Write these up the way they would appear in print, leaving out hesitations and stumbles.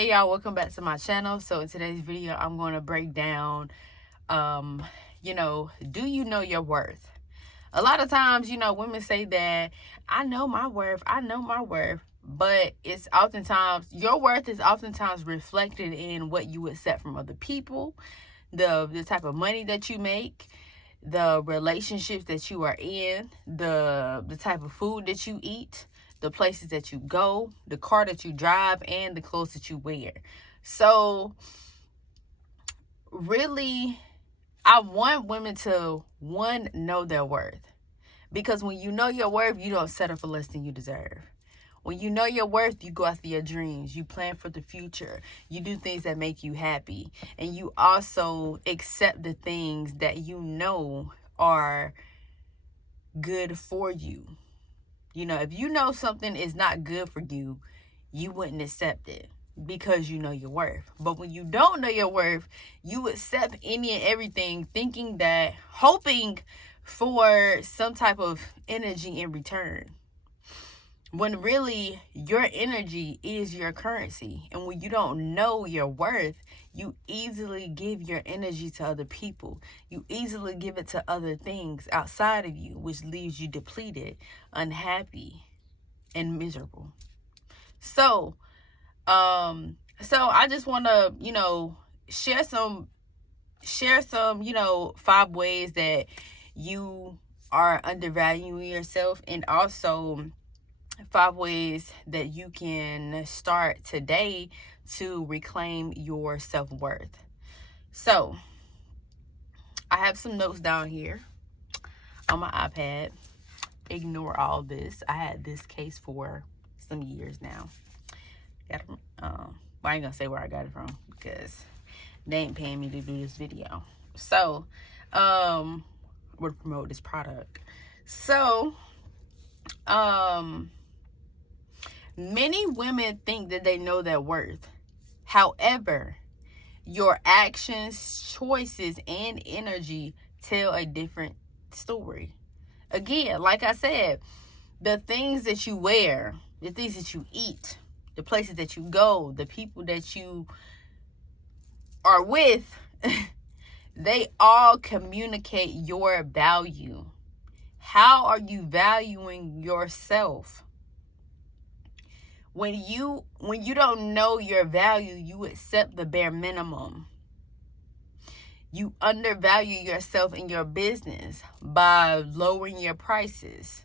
Hey y'all, welcome back to my channel. So in today's video, I'm going to break down, do you know your worth? A lot of times, women say that I know my worth, but it's oftentimes, your worth is oftentimes reflected in what you accept from other people, the type of money that you make, the relationships that you are in, the type of food that you eat, the places that you go, the car that you drive, and the clothes that you wear. So really, I want women to, one, know their worth. Because when you know your worth, you don't settle for less than you deserve. When you know your worth, you go after your dreams. You plan for the future. You do things that make you happy. And you also accept the things that you know are good for you. If you know something is not good for you, you wouldn't accept it because you know your worth. But when you don't know your worth, you accept any and everything hoping for some type of energy in return. When really your energy is your currency. And when you don't know your worth, you easily give your energy to other people. You easily give it to other things outside of you, which leaves you depleted, unhappy, and miserable. So I just want to, share some, 5 ways that you are undervaluing yourself, and also 5 ways that you can start today to reclaim your self-worth. So I have some notes down here on my iPad. Ignore all this. I had this case for some years now. I ain't gonna say where I got it from because they ain't paying me to do this video. So would promote this product. So many women think that they know their worth. However, your actions, choices, and energy tell a different story. Again, like I said, the things that you wear, the things that you eat, the places that you go, the people that you are with, they all communicate your value. How are you valuing yourself? When you don't know your value, you accept the bare minimum. You undervalue yourself in your business by lowering your prices,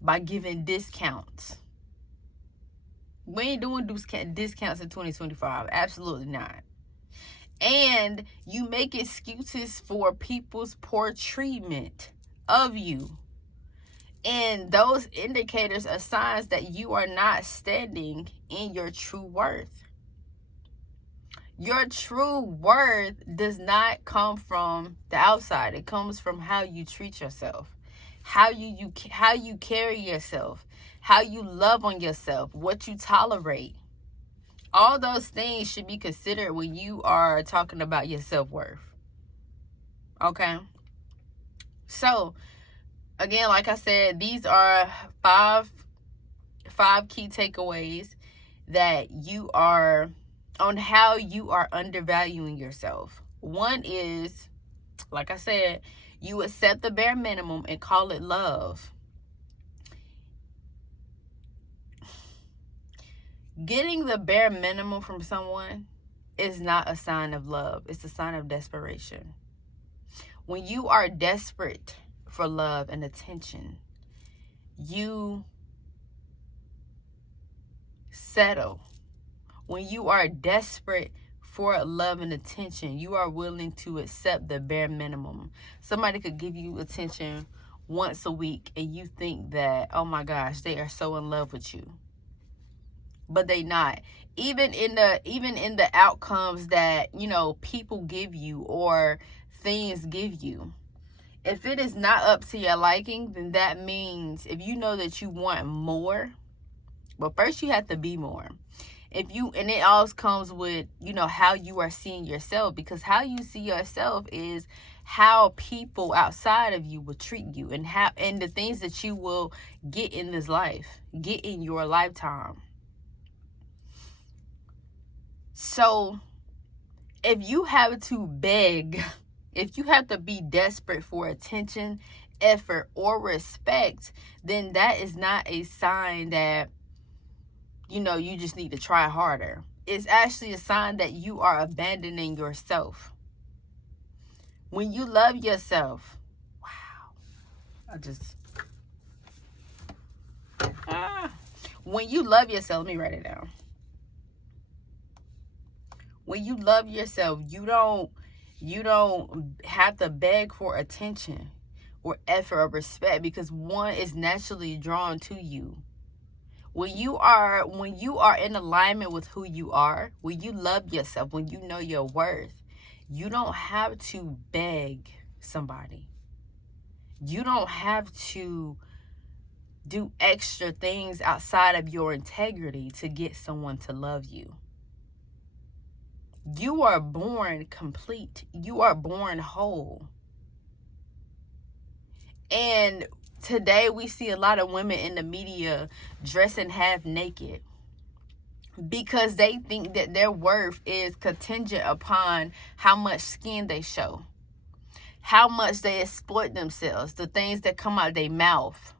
by giving discounts. We ain't doing discounts in 2025. Absolutely not. And you make excuses for people's poor treatment of you. And those indicators are signs that you are not standing in your true worth. Your true worth does not come from the outside. It comes from how you treat yourself, how you carry yourself, how you love on yourself, what you tolerate. All those things should be considered when you are talking about your self-worth. Okay? So, again, like I said, these are five key takeaways that you are on how you are undervaluing yourself. One is, like I said, you accept the bare minimum and call it love. Getting the bare minimum from someone is not a sign of love. It's a sign of desperation. When you are desperate for love and attention, you settle. When you are desperate for love and attention, you are willing to accept the bare minimum. Somebody could give you attention once a week and you think that, oh my gosh, they are so in love with you. But they not. Even in the outcomes that, people give you or things give you, if it is not up to your liking, then that means if you know that you want more, but first you have to be more. And it all comes with, how you are seeing yourself, because how you see yourself is how people outside of you will treat you, and the things that you will get in this life, get in your lifetime. So if you have to beg, if you have to be desperate for attention, effort, or respect, then that is not a sign that, you just need to try harder. It's actually a sign that you are abandoning yourself. When you love yourself, when you love yourself, let me write it down. When you love yourself, you don't have to beg for attention or effort or respect, because one is naturally drawn to you. When you are in alignment with who you are, when you love yourself, when you know your worth, you don't have to beg somebody. You don't have to do extra things outside of your integrity to get someone to love you. You are born complete. You are born whole. And today we see a lot of women in the media dressing half naked because they think that their worth is contingent upon how much skin they show, how much they exploit themselves, the things that come out of their mouth.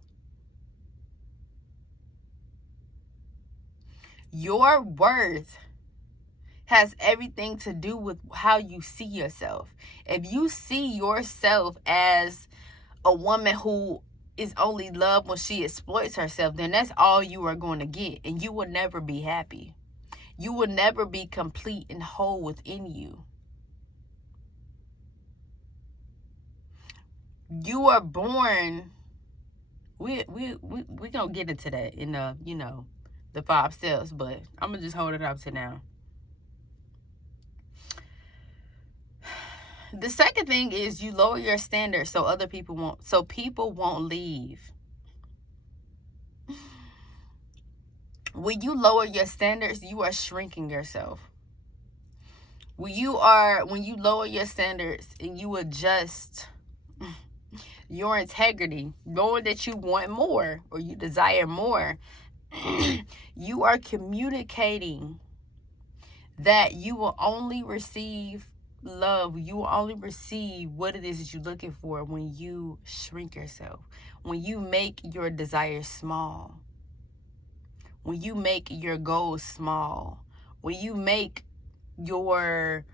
Your worth has everything to do with how you see yourself. If you see yourself as a woman who is only loved when she exploits herself, then that's all you are going to get, and you will never be happy. You will never be complete and whole within you. You are born. We gonna get into that in the 5 steps, but I'm gonna just hold it up to now. The second thing is you lower your standards so people won't leave. When you lower your standards, you are shrinking yourself. When you lower your standards and you adjust your integrity, knowing that you want more or you desire more, you are communicating that you will only receive love. You will only receive what it is that you're looking for when you shrink yourself, when you make your desires small, when you make your goals small, when you make your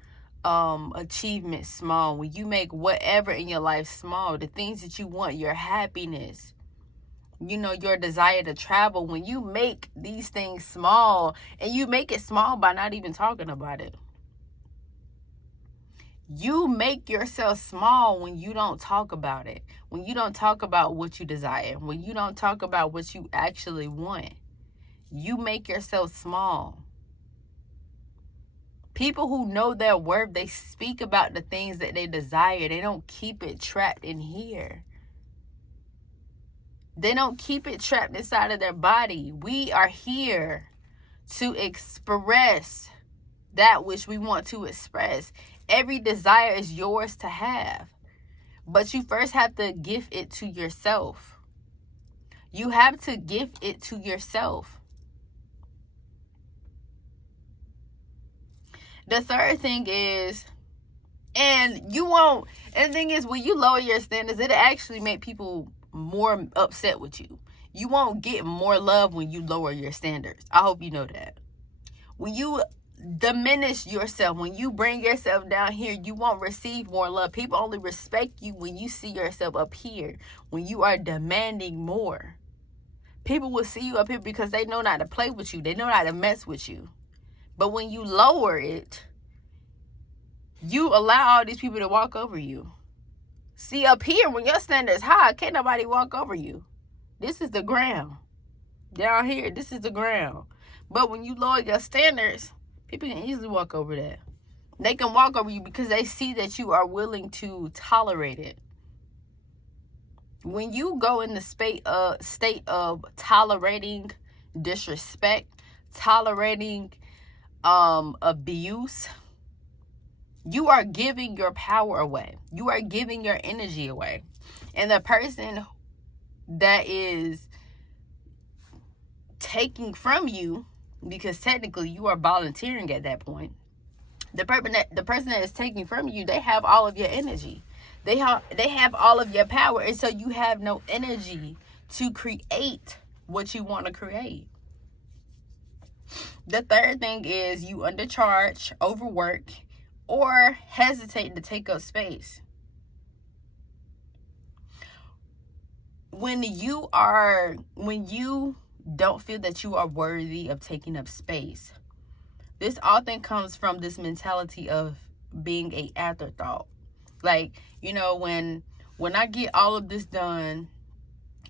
achievements small, when you make whatever in your life small, the things that you want, your happiness, your desire to travel, when you make these things small, and you make it small by not even talking about it. You make yourself small when you don't talk about it, when you don't talk about what you desire, when you don't talk about what you actually want. You make yourself small. People who know their worth, they speak about the things that they desire. They don't keep it trapped in here. They don't keep it trapped inside of their body. We are here to express that which we want to express. Every desire is yours to have. But you first have to give it to yourself. You have to give it to yourself. The third thing is, and the thing is, when you lower your standards, it'll actually make people more upset with you. You won't get more love when you lower your standards. I hope you know that. When you diminish yourself, when you bring yourself down here, you won't receive more love. People only respect you when you see yourself up here, when you are demanding more. People will see you up here because they know not to play with you. They know not to mess with you. But when you lower it, you allow all these people to walk over you. See, up here, when your standard is high, can't nobody walk over you. This is the ground. Down here, this is the ground. But when you lower your standards, people can easily walk over that. They can walk over you because they see that you are willing to tolerate it. When you go in the state of tolerating disrespect, tolerating abuse, you are giving your power away. You are giving your energy away. And the person that is taking from you, because technically you are volunteering at that point, The person that is taking from you, they have all of your energy. They have all of your power, and so you have no energy to create what you want to create. The third thing is you undercharge, overwork, or hesitate to take up space. When you don't feel that you are worthy of taking up space, this often comes from this mentality of being a afterthought. Like, when I get all of this done,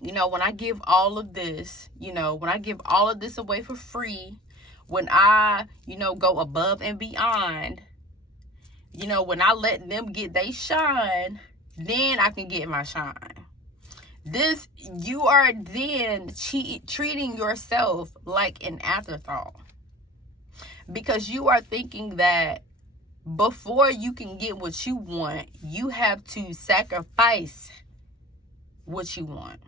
when I give all of this, when I give all of this away for free, when I, go above and beyond, when I let them get they shine, then I can get my shine. You are then treating yourself like an afterthought, because you are thinking that before you can get what you want, you have to sacrifice what you want.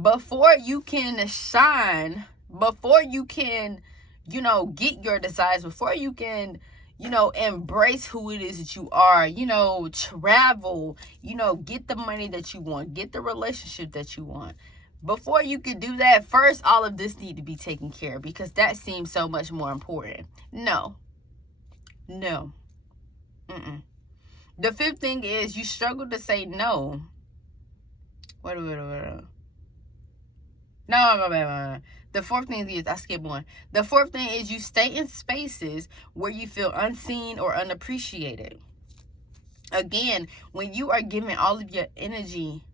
Before you can shine, before you can, get your desires, before you can, embrace who it is that you are, travel, get the money that you want, get the relationship that you want. Before you can do that, first, all of this need to be taken care of, because that seems so much more important. No. The fifth thing is you struggle to say no. Wait. No. The fourth thing is, I skipped one. The fourth thing is you stay in spaces where you feel unseen or unappreciated. Again, when you are giving all of your energy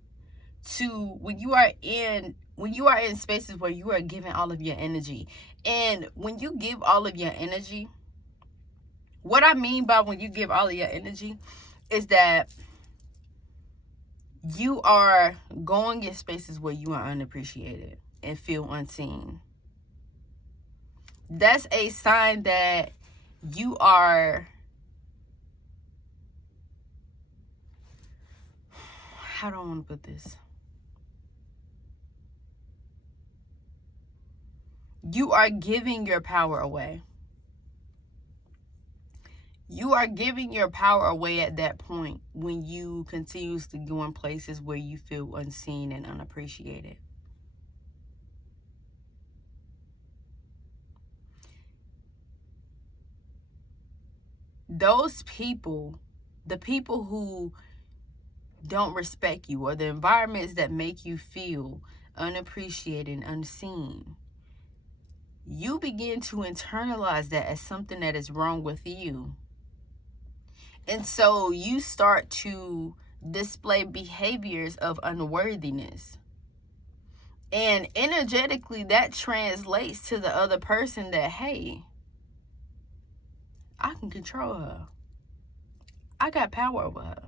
when you are in spaces where you are giving all of your energy, and when you give all of your energy, what I mean by when you give all of your energy is that you are going in spaces where you are unappreciated and feel unseen. That's a sign that you are, how do I want to put this? You are giving your power away. You are giving your power away at that point when you continuously go in places where you feel unseen and unappreciated. Those people, the people who don't respect you, or the environments that make you feel unappreciated and unseen, you begin to internalize that as something that is wrong with you. And so you start to display behaviors of unworthiness. And energetically, that translates to the other person that, hey, I can control her. I got power over her.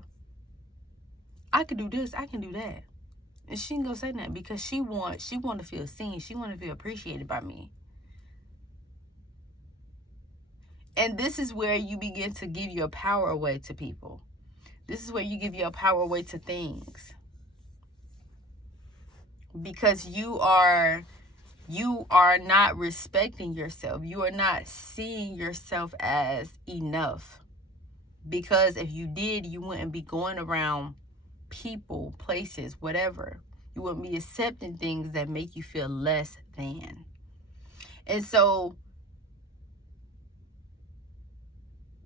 I can do this, I can do that. And she ain't gonna say nothing, because she want to feel seen. She want to feel appreciated by me. And this is where you begin to give your power away to people. This is where you give your power away to things. Because you are not respecting yourself. You are not seeing yourself as enough. Because if you did, you wouldn't be going around people, places, whatever. You wouldn't be accepting things that make you feel less than. And so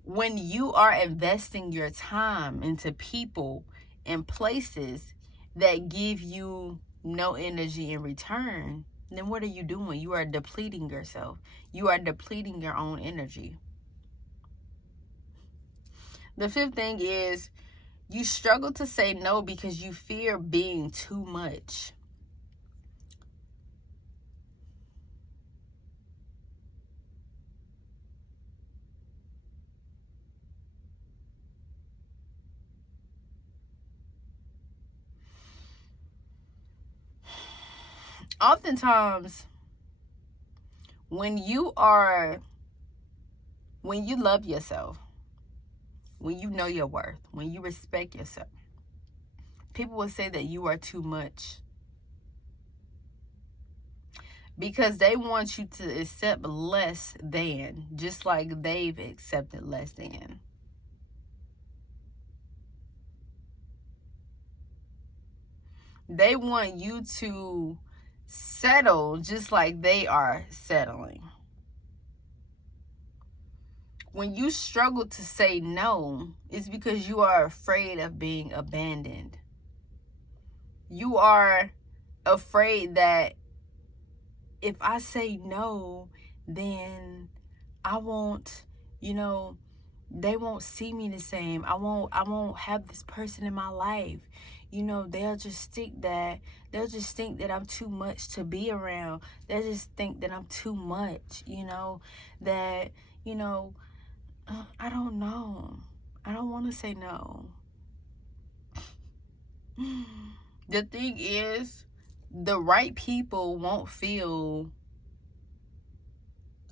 when you are investing your time into people and places that give you no energy in return, then what are you doing? You are depleting yourself. You are depleting your own energy. The fifth thing is you struggle to say no because you fear being too much. Oftentimes, when you love yourself, when you know your worth, when you respect yourself, people will say that you are too much. because they want you to accept less than, just like they've accepted less than. They want you to settle just like they are settling. When you struggle to say no, it's because you are afraid of being abandoned. You are afraid that if I say no, then I won't, they won't see me the same. I won't have this person in my life. They'll just think that I'm too much to be around. They'll just think that I'm too much, that, I don't know. I don't want to say no. The thing is, the right people won't feel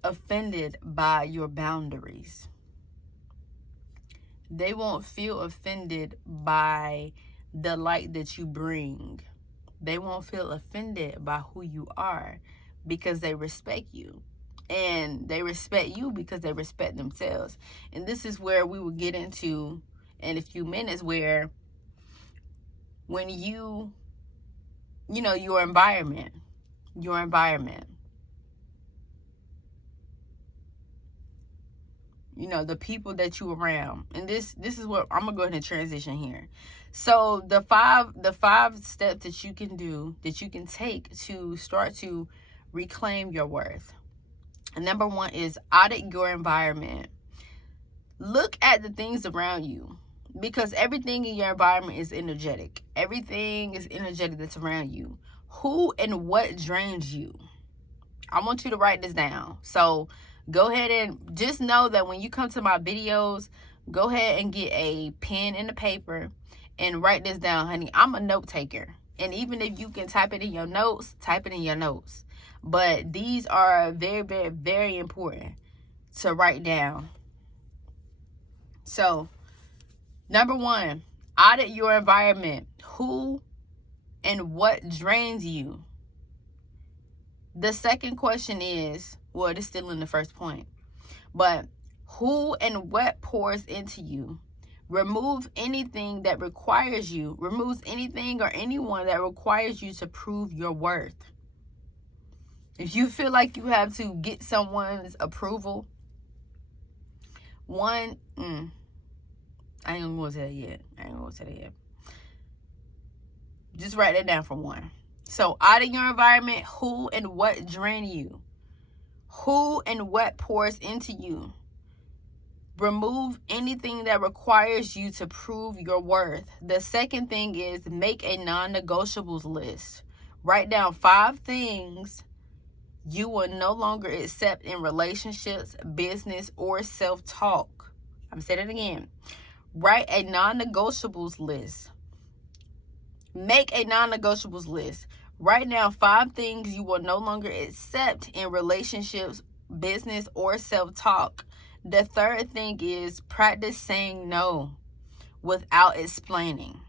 offended by your boundaries. They won't feel offended by the light that you bring. They won't feel offended by who you are because they respect you. And they respect you because they respect themselves. And this is where we will get into in a few minutes, where when your environment, the people that you around. And this is what I'm gonna go ahead and transition here. So the five steps that you can do, that you can take to start to reclaim your worth. And number one is audit your environment. Look at the things around you, because everything in your environment is energetic. Everything is energetic that's around you. Who and what drains you? I want you to write this down. So go ahead and just know that when you come to my videos, go ahead and get a pen and a paper and write this down, honey. I'm a note taker. And even if you can type it in your notes, type it in your notes. But these are very, very, very important to write down. So, number one, audit your environment. Who and what drains you? The second question is, well, it's still in the first point, but who and what pours into you? Remove anything that requires you. Remove anything or anyone that requires you to prove your worth. If you feel like you have to get someone's approval, I ain't gonna say that yet. Just write that down for one. So, audit your environment. Who and what drain you? Who and what pours into you? Remove anything that requires you to prove your worth. The second thing is make a non-negotiables list. Write down 5 things you will no longer accept in relationships, business, or self-talk. I'm saying it again. Write a non-negotiables list. Make a non-negotiables list. Write down 5 things you will no longer accept in relationships, business, or self-talk. The third thing is practice saying no without explaining.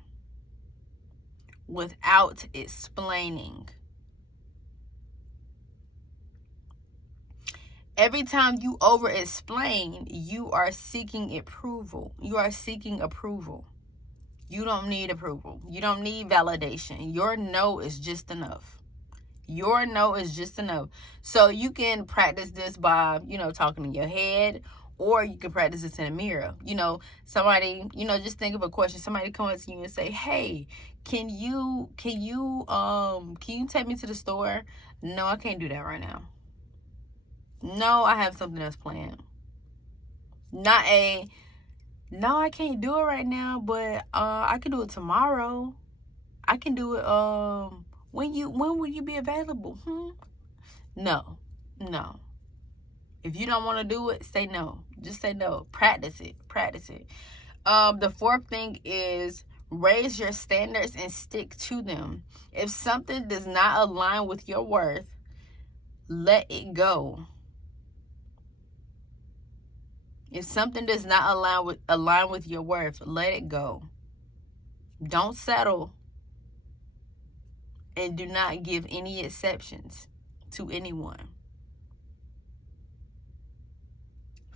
Without explaining. Every time you over-explain, you are seeking approval. You are seeking approval. You don't need approval. You don't need validation. Your no is just enough. Your no is just enough. So you can practice this by, talking in your head, or you can practice this in a mirror. Somebody, just think of a question. Somebody come up to you and say, "Hey, can you take me to the store?" No, I can't do that right now. No, I have something else planned. No, I can't do it right now, but I can do it tomorrow. I can do it when will you be available? No. If you don't want to do it, say no. Just say no. Practice it. The fourth thing is raise your standards and stick to them. If something does not align with your worth, let it go. If something does not align with your worth, let it go. Don't settle, and do not give any exceptions. to anyone.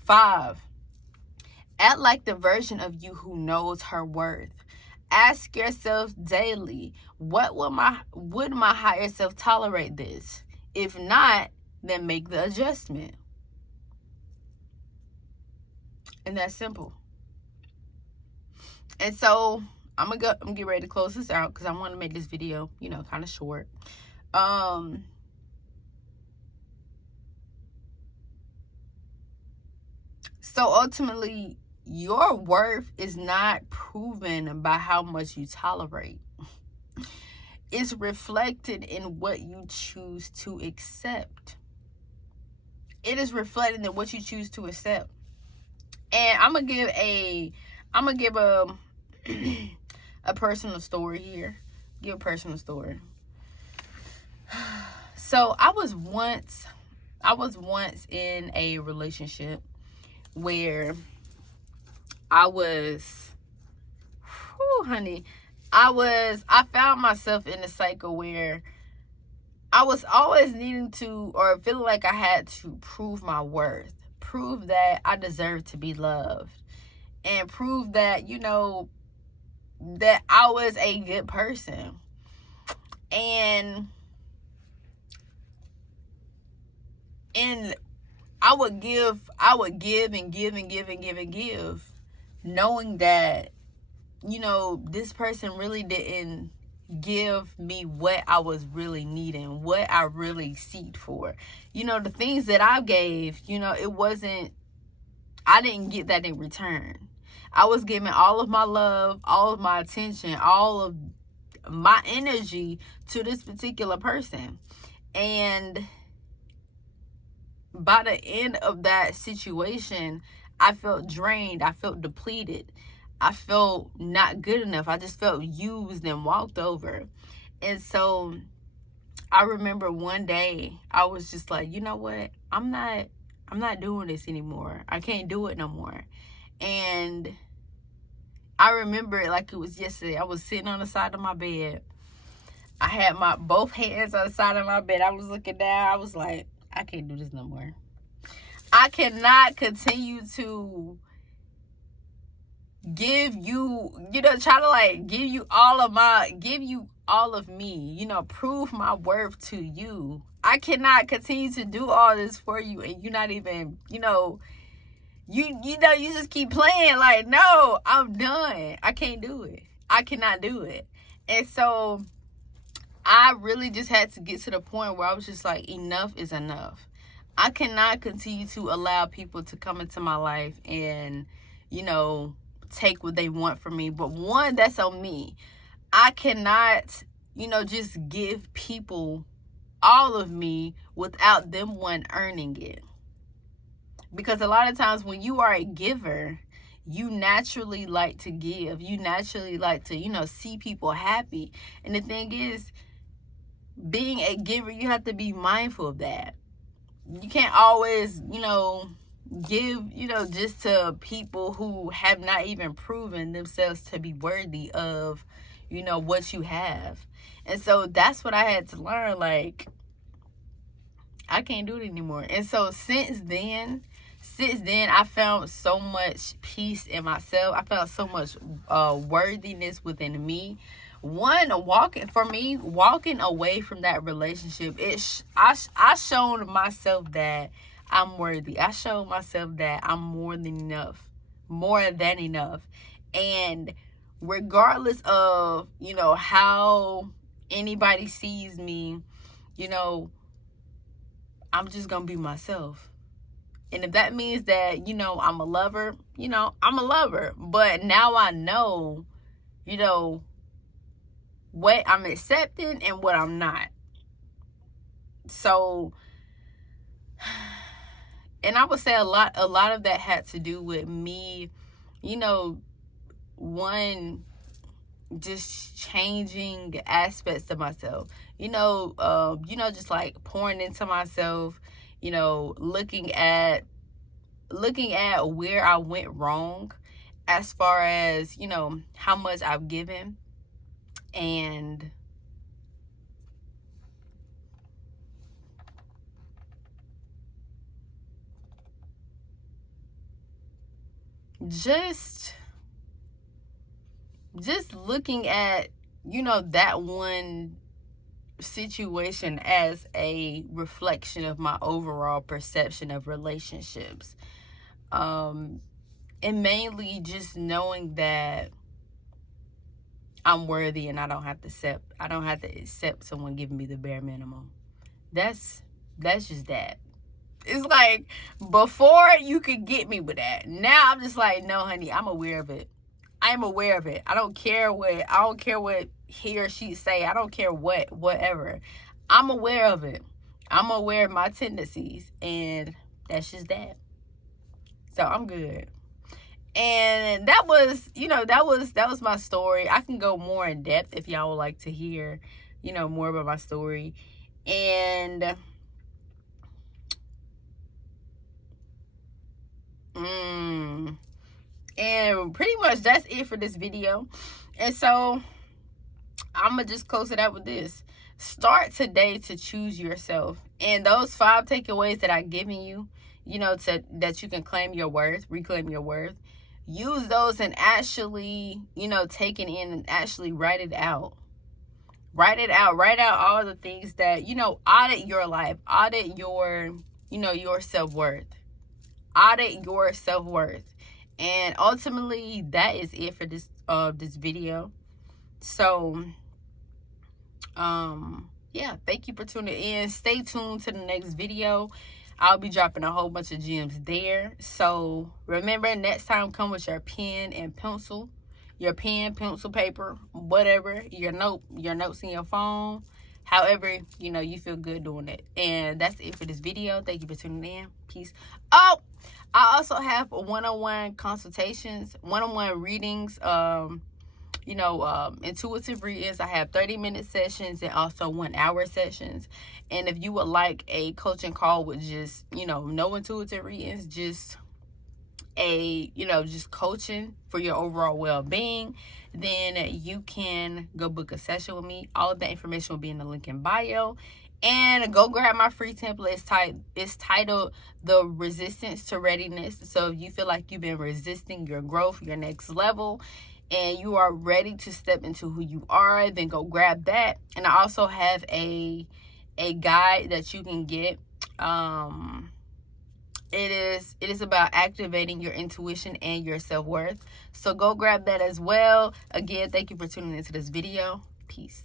5, act like the version of you who knows her worth. Ask yourself daily, would my higher self tolerate this? If not, then make the adjustment. And that's simple. And so I'm gonna get ready to close this out because I want to make this video, kind of short. So ultimately, your worth is not proven by how much you tolerate. It's reflected in what you choose to accept. It is reflected in what you choose to accept. And I'm gonna give a personal story here. Give a personal story. So I was once in a relationship where I found myself in a cycle where I was always needing to, or feeling like I had to prove my worth, prove that I deserve to be loved, and prove that, that I was a good person. And I would give and give, knowing that, this person really didn't give me what I was really needing, what I really seeked for. The things that I gave, I didn't get that in return. I was giving all of my love, all of my attention, all of my energy to this particular person. And by the end of that situation, I felt drained. I felt depleted. I felt not good enough. I just felt used and walked over. And so I remember one day I was just like, you know what? I'm not doing this anymore. I can't do it no more. And I remember it like it was yesterday. I was sitting on the side of my bed. I had my both hands on the side of my bed. I was looking down. I was like, I can't do this no more. I cannot continue to give you, try to like give you all of me, prove my worth to you. I cannot continue to do all this for you and you're not even, you just keep playing. Like, no, I'm done. I can't do it. I cannot do it. And so I really just had to get to the point where I was just like, enough is enough. I cannot continue to allow people to come into my life and, take what they want from me. But one, that's on me. I cannot, just give people all of me without them earning it. Because a lot of times when you are a giver, you naturally like to give. You naturally like to, see people happy. And the thing is, being a giver, you have to be mindful of that. You can't always, give, just to people who have not even proven themselves to be worthy of, what you have. And so that's what I had to learn. Like, I can't do it anymore. And so since then, I found so much peace in myself. I found so much worthiness within me. One, walking away from that relationship, I showed myself that I'm worthy. I showed myself that I'm more than enough. And regardless of, how anybody sees me, I'm just gonna be myself. And if that means that, I'm a lover, I'm a lover. But now I know, what I'm accepting and what I'm not. So, and I would say a lot of that had to do with me, one, just changing aspects of myself, just like pouring into myself, looking at where I went wrong as far as, how much I've given. And just looking at, you know, that one situation as a reflection of my overall perception of relationships. And mainly just knowing that I'm worthy and I don't have to accept someone giving me the bare minimum. That's just that. It's like, before you could get me with that. Now I'm just like, no, honey, I'm aware of it. I'm aware of it. I don't care what he or she say. I don't care whatever. I'm aware of it. I'm aware of my tendencies, and that's just that. So I'm good. And that was, you know, that was my story. I can go more in depth if y'all would like to hear, you know, more about my story. And and pretty much that's it for this video. And so I'm gonna just close it out with this. Start today to choose yourself. And those 5 takeaways that I've given you, you know, that you can claim your worth, reclaim your worth. Use those and actually, you know, take it in and actually write it out. Write it out. Write out all the things that, you know, audit your life. Audit your, you know, your self-worth. Audit your self-worth. And ultimately, that is it for this video. So, yeah, thank you for tuning in. Stay tuned to the next video. I'll be dropping a whole bunch of gems there. So remember, next time, come with your pen and pencil. Your pen, pencil, paper, whatever. Your notes in your phone. However, you know, you feel good doing it. And that's it for this video. Thank you for tuning in. Peace. Oh, I also have one-on-one consultations, one-on-one readings, you know, intuitive readings. I have 30-minute sessions and also 1-hour sessions. And if you would like a coaching call with just, you know, no intuitive readings, just just coaching for your overall well-being, then you can go book a session with me. All of that information will be in the link in bio. And go grab my free template. It's titled The Resistance to Readiness. So if you feel like you've been resisting your growth, your next level, and you are ready to step into who you are, then go grab that. And I also have a guide that you can get. It is about activating your intuition and your self-worth. So go grab that as well. Again, thank you for tuning into this video. Peace.